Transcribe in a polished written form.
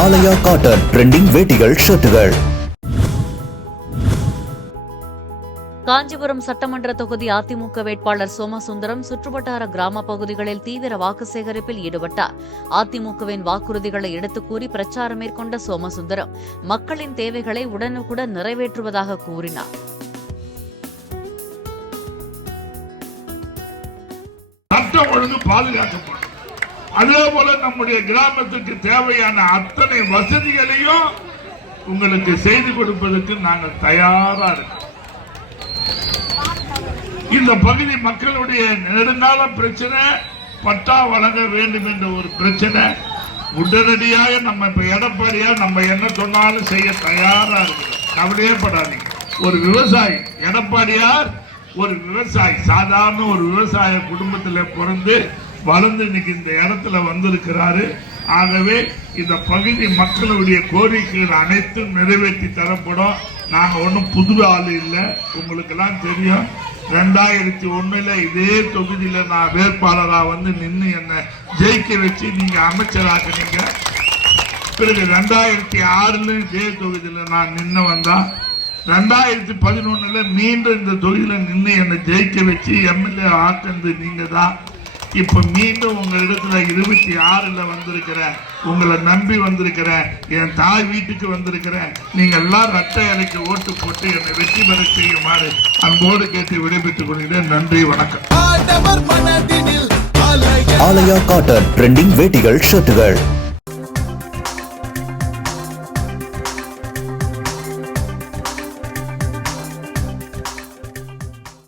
ஆலயா cotton trending வேட்டிகள் ஷர்ட்டுகள். Kanchipuram சட்டமன்ற தொகுதி அதிமுக வேட்பாளர் சோமசுந்தரம் சுற்றுவட்டார கிராம பகுதிகளில் தீவிர வாக்கு சேகரிப்பில் ஈடுபட்டார். அதிமுகவின் வாக்குறுதிகளை எடுத்துக் கூறி பிரச்சாரம் மேற்கொண்ட சோமசுந்தரம் மக்களின் தேவைகளை உடனுக்குடன் நிறைவேற்றுவதாக கூறினார். சட்டம் ஒழுங்கு பாதுகாக்கப்படும். அதே போல நம்முடைய கிராமத்துக்கு தேவையான அத்தனை வசதிகளையும் உங்களுக்கு செய்து கொடுப்பதற்கு நாங்கள் தயாரா இருக்கோம். இந்த பகுதி மக்களுடைய நெடுங்கால பிரச்சனை பட்டா வழங்க வேண்டும் என்ற ஒரு பிரச்சனை உடனடியாக நம்ம இப்ப எடப்பாடியா நம்ம என்ன சொன்னாலும் செய்ய தயாரா இருக்கிறோம். கவலையே படாதீங்க. ஒரு விவசாயி எடப்பாடியார் ஒரு விவசாயி, சாதாரண ஒரு விவசாய குடும்பத்தில் பிறந்து வளர்ந்து இன்னைக்கு இந்த இடத்துல வந்திருக்கிறாரு. ஆகவே இந்த பகுதி மக்களுடைய கோரிக்கைகள் அனைத்தும் நிறைவேற்றி தரப்படும். நாங்க ஒன்றும் புது ஆளு இல்லை, உங்களுக்கு எல்லாம் தெரியும். 2001 இதே தொகுதியில நான் வேட்பாளரா வந்து நின்று என்ன ஜெயிக்க வச்சு நீங்க அமைச்சராக்குனீங்க. பிறகு 2006 இதே தொகுதியில நான் நின்று வந்தா, 2011 மீண்டும் இந்த தொகுதியில நின்று என்னை ஜெயிக்க வச்சு எம்எல்ஏ ஆக்குறது நீங்க தான். இப்ப மீண்டும் உங்க இடத்துல 26 வந்திருக்கிறேன், உங்களை நம்பி வந்திருக்கிறேன், என் தாய் வீட்டுக்கு வந்திருக்கிறேன். நீங்க எல்லாம் ரட்டை அலைக்கு ஓட்டு போட்டு என்னை வெற்றி பெற செய்யுமாறு அன்போடு கேட்டு விடைபெற்றுக் கொள்கிறேன். நன்றி, வணக்கம். ஆலயா காட்டன் ட்ரெண்டிங் வேட்டிகள் ஷர்ட்டுகள்.